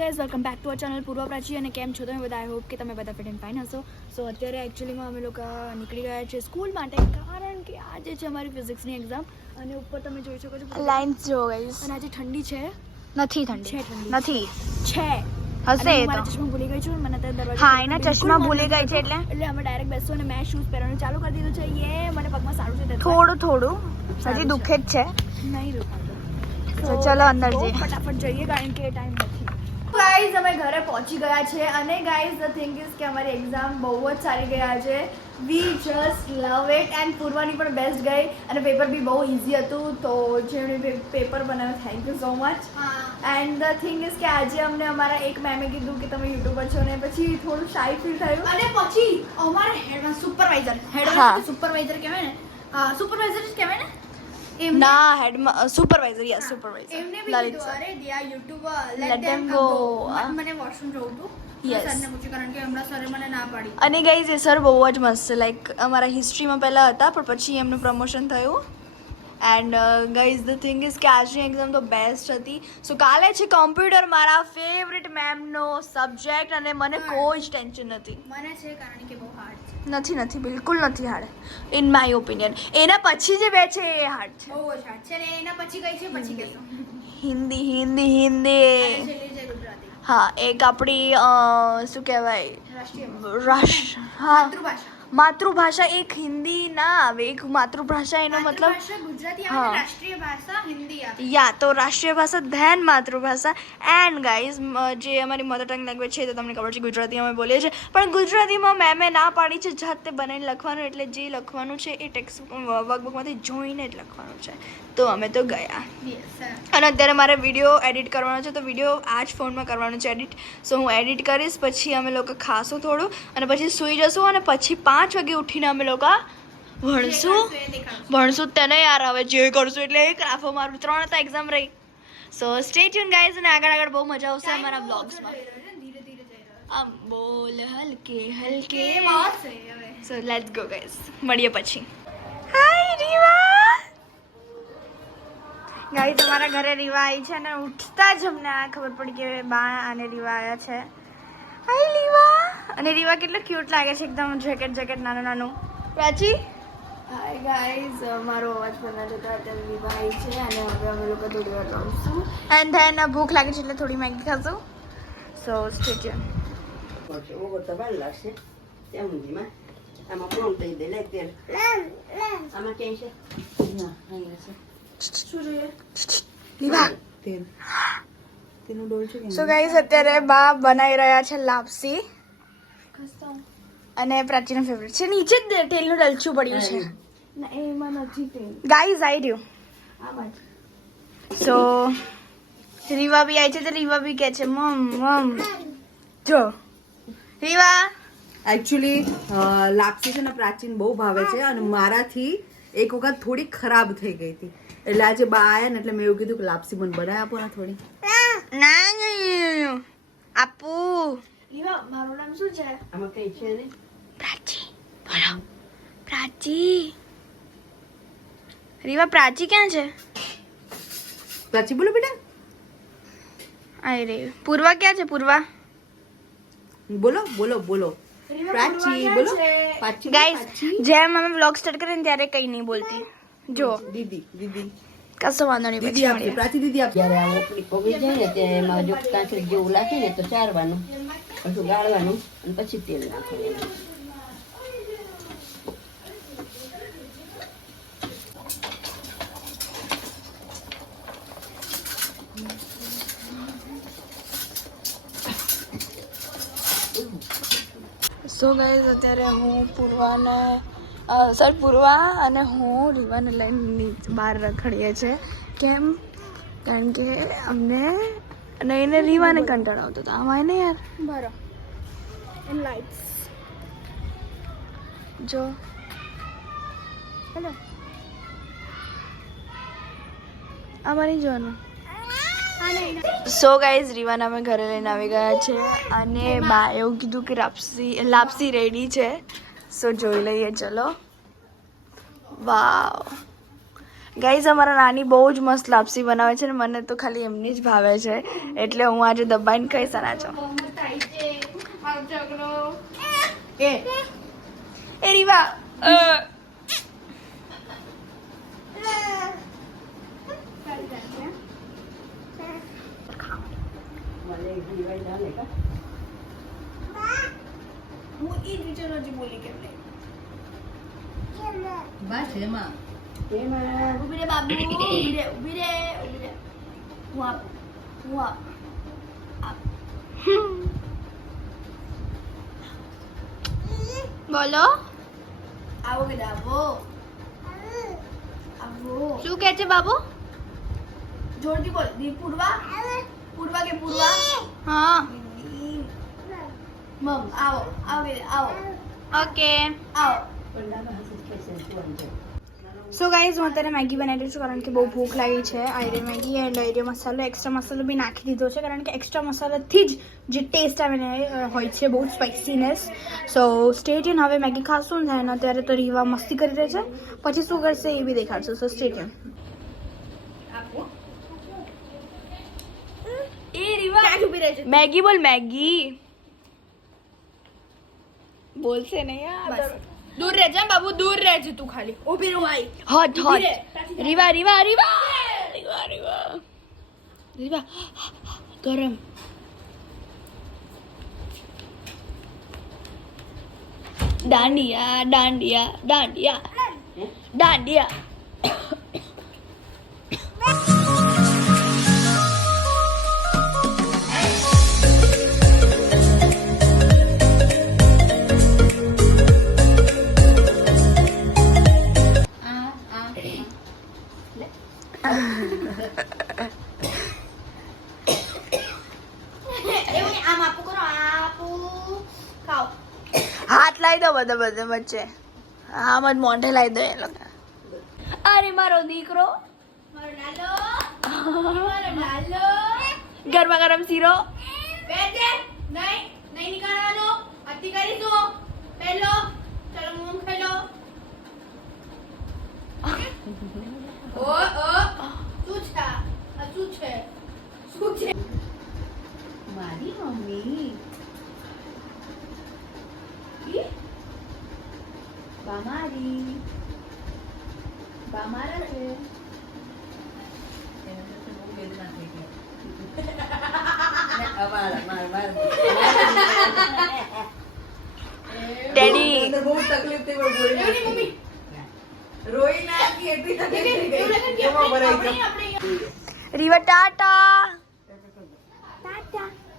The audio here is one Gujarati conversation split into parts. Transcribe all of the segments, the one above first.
Guys welcome back to our channel પૂર્વ પ્રાચી અને કેમ છો તમે બધા? આઈ હોપ કે તમે બધા ફિટ એન્ડ ફાઇન હશો. સો અત્યારે એકચ્યુઅલીમાં અમે લોકો નીકળી ગયા છે સ્કૂલ માટે, કારણ કે આજે છે અમારી ફિઝિક્સની એક્ઝામ. અને ઉપર તમે જોઈ શકો છો લાઇન્સ જો ગાઈસ. અને આજે ઠંડી છે. નથી ઠંડી છે ઠંડી નથી છે હશે અને તો. મારા ચશ્મા ભૂલી ગઈ છું. મને અત્યારે દરવાજો હા એના ચશ્મા ભૂલી ગઈ છે એટલે અમે ડાયરેક્ટ બેસવું અને મેં શૂઝ પહેરવાનું ચાલુ કરી દીધું છે. યે મને પગમાં સારું છે. થોડું થોડું હજી દુખે જ છે. નહીં દુખાતું. તો ચલો અંદર જઈએ. ફટાફટ જઈએ કારણ કે ટાઈમ નથી. ગાઈઝ અમે ઘરે પહોંચી ગયા છે અને ગાઈઝ ધ થિંગ ઇઝ કે અમારી એક્ઝામ બહુ જ સારી ગયા છે. We just love it and પૂર્વાની પણ બેસ્ટ ગઈ અને પેપર બી બહુ ઇઝી હતું. તો જેણે પેપર બનાવ્યું thank you so much. And the thing is કે આજે અમને અમારા એક મેમે કીધું કે તમે યુટ્યુબર છો ને પછી થોડું શાય ફીલ થયું. અને પછી અમારા હેડમાં સુપરવાઇઝર કહેવાય ને, સુપરવાઇઝર જ કહેવાય ને ના હેડમાં સુપરવાઇઝર યસ સુપરવાઇઝર એમને બી કીધું અરે દે આ યુટ્યુબર Let them go. મને વોશરૂમ જવું હતું. Yes. સરને પૂછ્યું કારણ કે હમણાં સરે મને ના પાડી. અને ગાઈઝ એ સર બહુ જ મસ્ત છે. લાઈક અમારા હિસ્ટ્રીમાં પહેલાં હતા પણ પછી એમનું પ્રમોશન થયું. And guys the thing is કે આજની એક્ઝામ તો બેસ્ટ હતી. સો કાલે છે કોમ્પ્યુટર, મારા ફેવરેટ મેમનો સબ્જેક્ટ, અને મને કોઈ જ ટેન્શન નથી. મને છે કારણ કે બહુ હાર્ડ છે. નથી બિલકુલ નથી હાર્ડ ઇન માય ઓપિનિયન. એના પછી જે બે છે એ હાર્ડ છે. બહુ જ હાર્ડ છે ને એના પછી કઈ છે પછી કહેશો. હિન્દી અને છેલ્લી છે ગુજરાતી. હા એક આપણી શું કહેવાય રાષ્ટ્રીય હા માતૃભાષા. માતૃભાષા. એક હિન્દી ના આવે, એક માતૃભાષા એનો મતલબ માતૃભાષા ગુજરાતી આવે હા. ને રાષ્ટ્રીય ભાષા હિન્દી આવે. યા તો રાષ્ટ્રીય ભાષા ધેન માતૃભાષા. એન્ડ ગાઈઝ જે અમારી મધર ટંગ લેંગ્વેજ છે તો તમને ખબર છે ગુજરાતી અમે બોલીએ છીએ, પણ ગુજરાતીમાં મેમે ના પાડી છે જાતે બનાવીને લખવાનું, એટલે જે લખવાનું છે એ ટેક્સ્ટ વર્કબુકમાંથી જોઈને જ લખવાનું છે. તો અમે તો ગયા. Yes, sir. અને અત્યારે મારે વિડીયો એડિટ કરવાનો છે, તો વિડીયો આ જ ફોનમાં કરવાનો છે એડિટ. સો હું એડિટ કરીશ, પછી અમે લોકો ખાશું થોડું અને પછી સૂઈ જશું અને પછી 5 વાગે ઉઠીને અમે લોકો ભણશું. તેને યાર હવે જે કરશું એટલે એક રાખો. મારું 3 હતા એક્ઝામ રહી. સો સ્ટે ટ્યુન ગાઈઝ, અને આગળ બહુ મજા આવશે અમારા બ્લોગ્સમાં. ધીરે ધીરે જઈ રહ્યો છે. આમ બોલ હલકે હલકે. એ વાત છે હવે. સો લેટ્સ ગો ગાઈઝ, મળીએ પછી. હાય રીવા. ગાઈઝ અમારા ઘરે રીવા આવી છે અને ઉઠતા જ અમને આ ખબર પડી કે બા અને રીવા આવ્યા છે. હાય રીવા. અને રીવા કેટલો ક્યુટ લાગે છે, એકદમ જેકેટ નાનું. પ્રાચી હાય ગાઈઝ, મારો અવાજ પણ ના જતો. અત્યારે વિવાહ છે અને હવે અમે લોકો થોડી વાર રમશું. એન્ડ ધેન ભૂખ લાગે છે એટલે થોડી મેગી ખાશું. So stay tuned. શું જોઈએ? રીવા. સો ગાઈઝ અત્યારે બા બનાવી રહ્યા છે લાપસી, અને પ્રાચીનો ફેવરેટ છે. નીચે જ તેલનું ડલચું પડ્યું છે. ના એમાં નથી તે. ગાઈઝ આવી રહ્યું. આ વાત સો રીવા બી આવી છે તો રીવા બી કહે છે મમ. જો રીવા એકચ્યુઅલી લાપસી છે ને પ્રાચીન બહુ ભાવે છે અને મારાથી એક વખત થોડી ખરાબ થઈ ગઈ હતી, એટલે આજે બા આયા ને એટલે મેં એવું કીધું કે લાપસી મને બનાવી આપો ને થોડી. ના આપું. રીવા, મારું નામ શું છે? આમાં કઈ છે ને પ્રાચી બોલો. પ્રાચી. રીવા પ્રાચી ક્યાં છે? પ્રાચી બોલો બેટા. આઈ રહી. પૂર્વા ક્યાં છે? પૂર્વા બોલો પ્રાચી બોલો. પ્રાચી ગાઈસ જેમ અમે વ્લોગ સ્ટાર્ટ કરીએ ને ત્યારે કઈ નહીં બોલતી. જો દીદી કશો વાંધો નહીં. દીદી આપી, પ્રાચી દીદી આપી. જ્યારે આ ઓપડી પગી જાય ને ત્યારે એમાં જો કાંકરી જેવું લાગે ને તો ચારવાનું, પછી ગાળવાનું અને પછી તેલ નાખવાનું. સો ગાઈઝ અત્યારે હું પૂર્વા અને હું રીવાને લઈને બહાર રખડીએ છીએ. કેમ? કારણ કે અમને અને એને રીવાને કંટાળો આવતો હતો. આમાં ને યાર બરો એન્ડ લાઇટ્સ જો હેલો અમારી જોવાનું. સો ગાઈઝ રીવાને અમે ઘરે લઈને આવી ગયા છે અને બા એવું કીધું કે લાપસી રેડી છે. સો જોઈ લઈએ ચલો. વાવ ગાઈઝ અમારા નાની બહુ જ મસ્ત લાપસી બનાવે છે ને મને તો ખાલી એમની જ ભાવે છે એટલે હું આજે દબાઈને ખાઈશ અને આજો એ રીવા હું એ જ વિચારવા જ બોલી કેમ નહીં બસ એમાં ઉભી રે બાબુ ઉભી રે હું આપ બોલો આવો કે આવો શું કહે છે બાબુ જોરથી બોલ પૂર્વા કે પૂર્વા હા મમ આવો ઓકે આવો સો ગાઈઝ હું અત્યારે મેગી બનાવી રહી છું કારણ કે બહુ ભૂખ લાગી છે આયરે મેગી એન્ડ આયરે મસાલો એક્સ્ટ્રા મસાલો બી નાખી દીધો છે કારણ કે એક્સ્ટ્રા મસાલાથી જ જે ટેસ્ટ આવે ને હોય છે બહુ સ્પાઇસીનેસ સો સ્ટેડિયમ હવે મેગી ખાશું ને અને અત્યારે તો રીવા મસ્તી કરી રહી છે પછી શું કરશે એ બી દેખાડશું સો સ્ટેડિયમ એ રીવા ક્યાં ઊભી રહે છે મેગી બોલ મેગી બોલશે નહીં યાર દૂર રહેજે બાબુ દૂર રહેજે તું ખાલી ઊભી રહો આઈ હોટ રીવા ગરમ દાંડિયા હાથ લાવી દો બધે વચ્ચે આમ જ મોઢે લાવી દો એ લોકો અરે મારો દીકરો મારો લાલો ગરમા ગરમ શીરો બેજે નહીં નીકળવાનો અતિ કરીશું પહેલો ચલો મૂંગ ખેલો ઓ શું છે મારી મમ્મી બામારા છે ડેડી બહુ તકલીફ થઈ મમ્મી રોઈ ના હતી એટલી તકલીફ થઈ ગઈ એમાં ભરાઈ ગયો રીવા ટાટા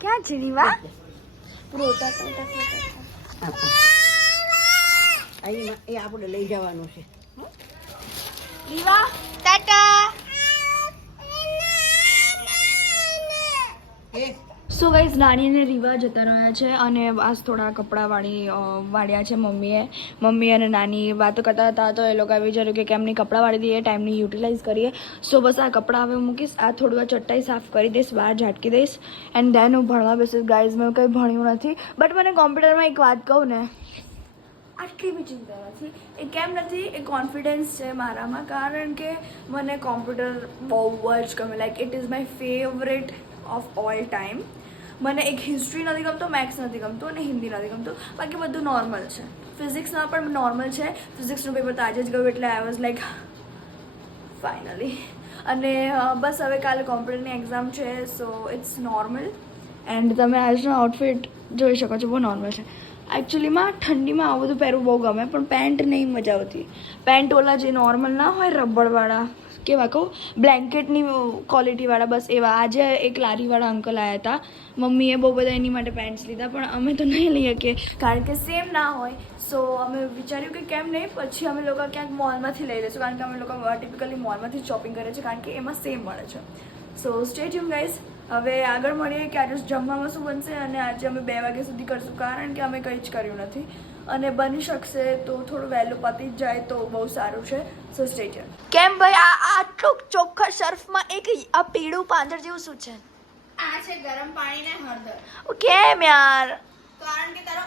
ક્યાં છે રીવા અહીં એ આપણે લઈ જવાનું છે રીવા ટાટા સો ગાઈઝ નાની અને રીવા જતા રહ્યા છે અને આજ થોડા કપડાં વાળ્યા છે મમ્મી અને નાની વાતો કરતા હતા તો એ લોકોએ વિચાર્યું કે કેમની કપડાં વાળી દઈએ ટાઈમની યુટિલાઇઝ કરીએ સો બસ આ કપડાં હવે મૂકીશ આ થોડું ચટ્ટાઈ સાફ કરી દઈશ બહાર ઝાટકી દઈશ એન્ડ દેન હું ભણવા બેસીશ ગાઈઝ મેં કંઈ ભણ્યું નથી બટ મને કોમ્પ્યુટરમાં એક વાત કહું ને આટલી બી ચિંતા નથી એ કેમ નથી એ કોન્ફિડન્સ છે મારામાં કારણ કે મને કોમ્પ્યુટર બહુ જ ગમે like it is my favourite of all time મને એક હિસ્ટ્રી નથી ગમતો મેથ્સ નથી ગમતું અને હિન્દી નથી ગમતું બાકી બધું નોર્મલ છે ફિઝિક્સમાં પણ નોર્મલ છે ફિઝિક્સનું પેપર તો આજે જ ગયું એટલે આઈ વોઝ લાઈક ફાઇનલી અને બસ હવે કાલે કોમ્પ્યુટરની એક્ઝામ છે સો ઇટ્સ નોર્મલ એન્ડ તમે આજનો આઉટફિટ જોઈ શકો છો બહુ નોર્મલ છે એકચ્યુઅલીમાં ઠંડીમાં આવું બધું પહેરવું બહુ ગમે પણ પેન્ટ નહીં મજા આવતી પેન્ટ ઓલા જે નોર્મલ ના હોય રબડવાળા કેવા કહું બ્લેન્કેટની ક્વોલિટીવાળા બસ એવા આજે એક લારીવાળા અંકલ આવ્યા હતા મમ્મીએ બહુ બધા એની માટે પેન્ટ્સ લીધા પણ અમે તો નહીં લઈ શકીએ કારણ કે સેમ ના હોય સો અમે વિચાર્યું કે કેમ નહીં પછી અમે લોકો ક્યાંક મોલમાંથી લઈ લઈશું કારણ કે અમે લોકો ટિપિકલી મોલમાંથી શોપિંગ કરીએ છીએ કારણ કે એમાં સેમ મળે છે સો સ્ટે ટ્યુન ગાઈઝ હવે આગળ મળીએ કે આજે જમવામાં શું બનશે અને આજે અમે 2 વાગ્યા સુધી કરશું કારણ કે અમે કંઈ જ કર્યું નથી અને બની શકશે તો થોડું વહેલું પતી જ જાય તો બહુ સારું છે સો સ્ટે ટ્યુન કેમ ભાઈ આ આટલું ચોખ્ખા સર્ફમાં એક આ પીળું પાંદર જેવું શું છે આ છે ગરમ પાણી ને હળદર કેમ યાર કારણ કે તારો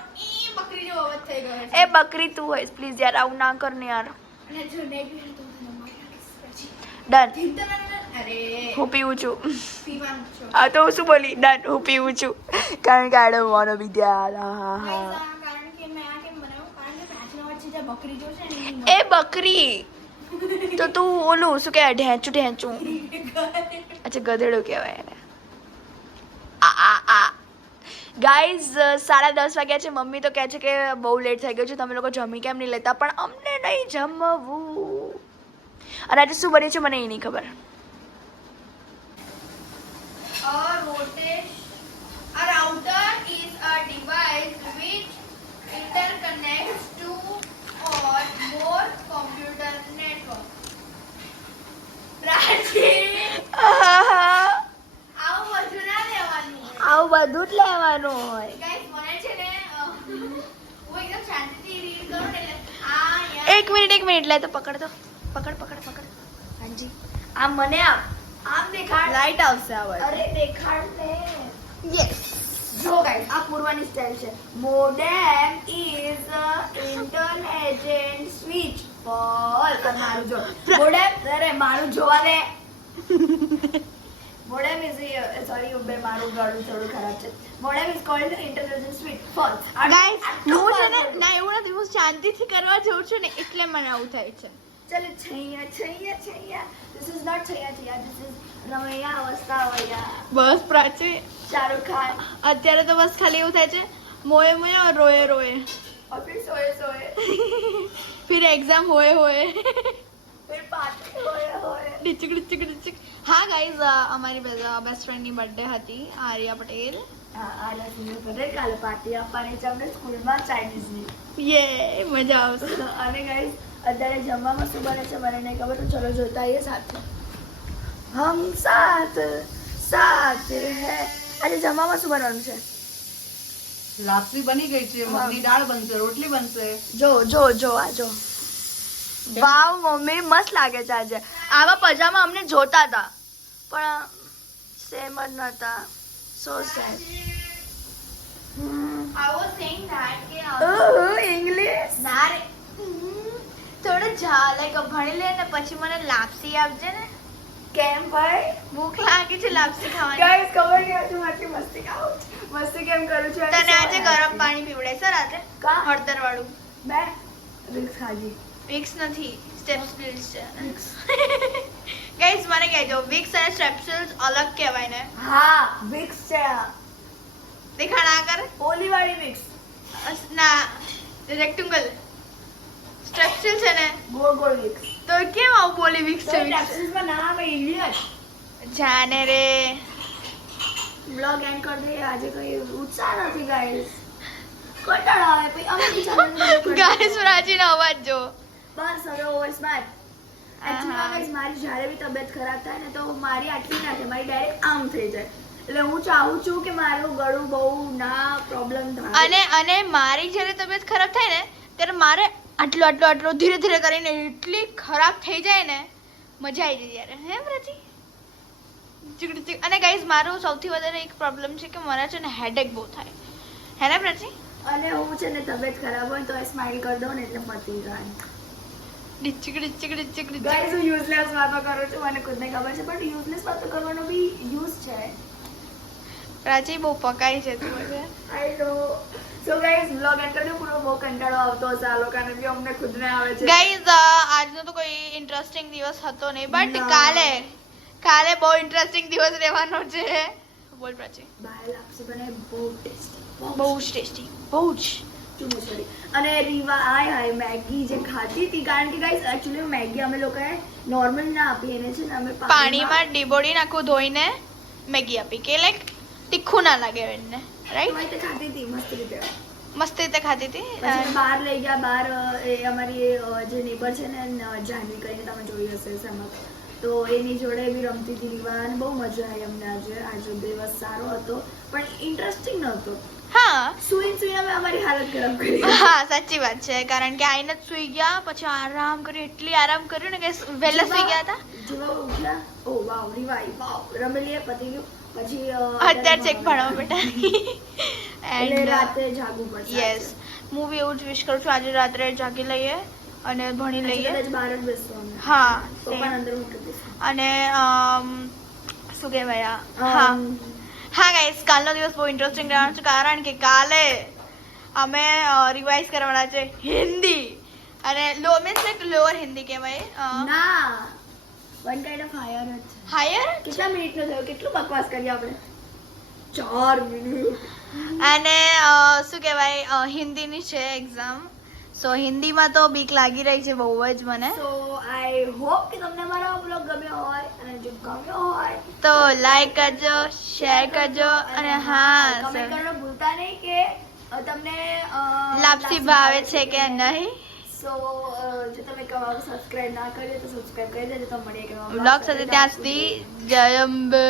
બકરી જેવો અવાજ થઈ ગયો છે એ બકરી તું હોઈશ પ્લીઝ યાર આવું ના કર ને યાર અને જો નહીં પીવું તો મને મારી નાખીશ પછી ડન. અરે હું પીવું છું. પીવાનું છો આ તો હું શું બોલી? ડન, હું પીવું છું. કારણ કે I don't want to be there. હા હા. કારણ કે મેં આ કેમ બનાવ્યું કારણ કે પ્રાચીના વચ્ચે જે બકરી જો છે ને એની એ બકરી તો તું ઓલું શું કહેવાય? ઢેંચું. અચ્છા, ગધેડું કહેવાય એને. ગાઈઝ 10:30 વાગ્યા છે. મમ્મી તો કહે છે કે બહુ લેટ થઈ ગયું છે, તમે લોકો જમી કેમ નહીં લેતા? પણ અમને નહીં જમવું. અને આજે શું બન્યું છે મને એ નહીં ખબર. A router is a device which interconnects two or more computer networks. પ્રાચી, આવું બધું ના લેવાનું હોય. આવું બધું જ લેવાનું હોય. Guys, મને છે ને હું એકદમ શાંતિથી રીડ કરું ને એટલે આ યાર એક મિનિટ લે તો પકડ. હાજી, આમ મને આમ દેખાડ. લાઈટ આવશે આ બાજુ. અરે દેખાડ ને. યસ. જો ગાઈસ આ પૂર્વાની સ્ટાઇલ છે. મોડેમ ઇઝ ઇન્ટેલિજન્ટ સ્વિચ બોલ મારું જો મોડેમ. અરે મારું જોવા દે. મોડેમ ઇઝ સોરી ઉબે મારું ગળું થોડું ખરાબ છે. Modem is called intelligent switch બોલ. ગાઈસ હું છે ને ના એવું નથી, હું શાંતિથી કરવા જઉં છું ને એટલે મને આવું થાય છે. ચલો છૈયા. This is not Chhaiya. This is રમૈયા Vastavaiya. બસ પ્રાચી, શાહરુખ ખાન. અત્યારે તો બસ ખાલી એવું થાય છે મોએ और रोए और फिर सोए. फिर एग्जाम होए फिर पार्टी होए. ડિચિક. હા ગાઈઝ, અમારી બેસ્ટ ફ્રેન્ડની બર્થડે હતી, આર્યા પટેલ. આલા સિંહ પટેલ કાલે પાર્ટી આપવાની છે આપણે સ્કૂલમાં ચાઇનીઝની. યે, મજા આવશે. અને ગાઈઝ અત્યારે જમવામાં શું બને છે મને નહીં ખબર, તો ચલો જોતા આવીએ સાથે. હમ સાથ હે. આજે જમવામાં શું બનવાનું છે? લાપસી બની ગઈ છે, મગની દાળ બનશે, રોટલી બનશે. જો આ જો. વાવ મમ્મી, મસ્ત લાગે છે આજે. આવા પજામા અમને જોતા હતા પણ સેમ જ નતા. So sad. I was saying that કે ઇંગ્લિશ ના રે થોડું લાઈક ભણી લે ને પછી મને લાપસી આપજે ને. કેમ ભાઈ? ભૂખ લાગી છે લાપસી ખાવાની. ગાઈસ ખબર નહીં હતી મારી મસ્તી ખાઉં છું. મસ્તી કેમ કરું છું? તને આજે ગરમ પાણી પીવડાય છે રાતે, કા? હળદર વાળું. બે રીલ્સ ખાજી. વિક્સ નથી, સ્ટેપ્સિલ્સ છે. ગાઈસ મને કહેજો, વિક્સ અને સ્ટેપ્સિલ્સ અલગ કહેવાય ને? હા વિક્સ છે. દેખાડ આ કર. ઓલી વાળી વિક્સ. ના, રેક્ટેંગલ. સ્ટેપ્સિલ છે ને, ગોળ વિક્સ. તો કેમ આવું બોલી વિક્સ છે? સ્ટેપ્સિલ્સમાં ના આવે ઇંગ્લિશ. જાને રે. બ્લોગ એન્ડ કરી દઈએ. આજે કોઈ ઉત્સાહ નથી ગાઈસ. કંટાળો આવે પછી અમે બિચારા ગાઈસ પ્રાચીનો અવાજ જો. બસ હવે ઓવર સ્માર્ટ. એકચ્યુઅલી ગાઈસ મારી જ્યારે બી તબિયત ખરાબ થાય ને તો મારી આટલી ના થાય, મારી ડાયરેક્ટ આમ થઈ જાય. એટલે હું ચાહું છું કે મારું ગળું બહુ ના પ્રોબ્લેમ થાય. અને મારી જ્યારે તબિયત ખરાબ થાય ને ત્યારે મારે આટલું ધીરે ધીરે કરીને એટલી ખરાબ થઈ જાય ને મજા આવી જાય ત્યારે. હે પ્રાચી? અને ગાઈઝ મારું સૌથી વધારે એક પ્રોબ્લેમ છે કે મારા છે ને હેડેક બહુ થાય. હે ને પ્રાચી? અને હું છે ને તબિયત ખરાબ હોય તો સ્માઈલ કરી દઉં ને એટલે પતી જાય. ડિચિક. ગાઈસ હું યુઝલેસ વાતો કરું છું, મને ખુદને ખબર છે, પણ યુઝલેસ વાતો કરવાનો બી યુઝ છે. પ્રાચી બહુ પકાઈ છે તું હવે. આઈ નો. સો ગાઈસ બ્લોગ એન્ડ કરી દો. પૂરો બહુ કંટાળો આવતો હશે આ લોકોને બી, અમને ખુદને આવે છે. ગાઈઝ આજનો તો કોઈ ઇન્ટરેસ્ટિંગ દિવસ હતો નહીં, બટ કાલે બહુ ઇન્ટરેસ્ટિંગ દિવસ રહેવાનો છે. બોલ પ્રાચી. બહાર લાપસી બનાવી બહુ ટેસ્ટી. બહુ જ ટેસ્ટી, બહુ જ. સોરી. અને રીવા હાય મેગી જે ખાતી હતી, કારણ કે ગાઈસ એકચ્યુઅલી મેગી અમે લોકોએ નોર્મલ ના આપી, એને છે ને અમે પાણીમાં ડીબોડી નાખું ધોઈને મેગી આપી કે લાઈક તીખું ના લાગે એને, રાઈટ? ખાતી હતી મસ્ત રીતે. મસ્ત રીતે ખાતી હતી. પછી બહાર લઈ ગયા. બહાર એ અમારી જે નેબર છે ને જાનવી કરીને, તમે જોઈ હશે સમક, તો એની જોડે બી રમતી હતી રીવા અને બહુ મજા આવી અમને. આજે દિવસ સારો હતો પણ ઇન્ટરેસ્ટિંગ નહોતો. હા, સુઈને અમે અમારી હાલત ખરાબ કરી. હા સાચી વાત છે, કારણ કે આઈને જ સુઈ ગયા, પછી આરામ કર્યો, એટલી આરામ કર્યો ને કે વહેલા સુઈ ગયા હતા. જેવા ઉઠ્યા, ઓ વાવ રીવાઈ વાવ રમેલીએ પતી ગયું. પછી અત્યારે ચેક ભણવા બેઠા. એટલે રાતે જાગવું પડશે. યસ, મૂવી એવું જ વિશ કરું છું આજે રાત્રે જાગી લઈએ અને ભણી લઈએ કદાચ બહાર જ બેસતો અમે હા પપ્પાને અંદર મૂકી દઈશું. અને શું કહેવાય હા ગાઈસ કાલનો દિવસ બહુ ઇન્ટરેસ્ટિંગ રહેવાનો છે કારણ કે કાલે અમે રિવાઇઝ કરવાના છે હિન્દી અને લોઅર હિન્દી કહેવાય ના વન કાઇન્ડ ઓફ હાયર જ છે. હાયર કેટલા મિનિટનો થયો? કેટલું બકવાસ કરીએ આપણે? 4 મિનિટ. અને શું કહેવાય હિન્દીની છે એક્ઝામ સો હિન્દીમાં તો બીક લાગી રહી છે બહુ જ મને સો આઈ હોપ કે તમને મારો બ્લોગ ગમ્યો હોય અને જો ગમ્યો હોય તો લાઈક કરજો શેર કરજો અને હા કમેન્ટ કરવાનું ભૂલતા નહીં કે તમને લાપસી ભાવે છે કે નહીં સો જો તમે સબસ્ક્રાઇબ ના કર્યો તો સબસ્ક્રાઇબ કરી દેજો. તો મળીએ કે બ્લોગ સાથે ત્યાં સુધી જય અંબે.